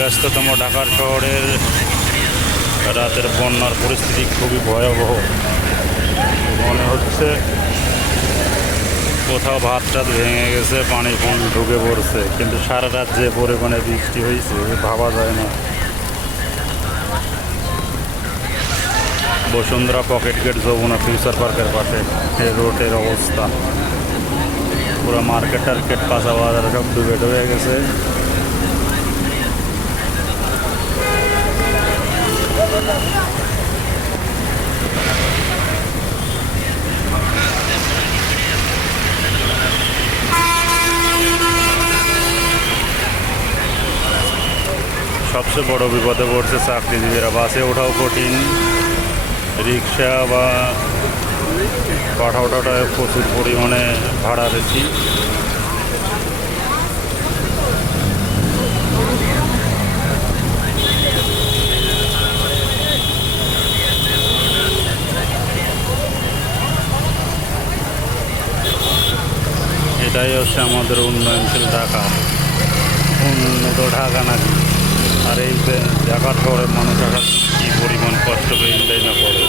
ব্যস্ততম ঢাকার শহরের রাতের বন্যার পরিস্থিতি খুবই ভয়াবহ। মনে হচ্ছে কোথাও ভাত টাত ভেঙে গেছে, পানি ফুল ঢুকে পড়ছে, কিন্তু সারা রাত যে পরিমাণে বৃষ্টি হয়েছে ভাবা যায় না। Bashundhara pocket gate Jamuna future পার্কের পাশে রোডের অবস্থা পুরো মার্কেট টার্কেট কাঁচা বাজার সব ডুবে ডুবে গেছে। সবচেয়ে বড় বিপদে পড়ছে চাকরিজীবীরা। বাসে ওঠাও কঠিন, রিক্সা বা পাঠা ওঠাটায় প্রচুর পরিমাণে ভাড়া বেশি। এটাই হচ্ছে আমাদের উন্নয়নশীল ঢাকা, উন্নত ঢাকা নাকি। আর এই ঢাকার শহরের মানুষ কী পরিমাণ কষ্ট পেয়ে না করে।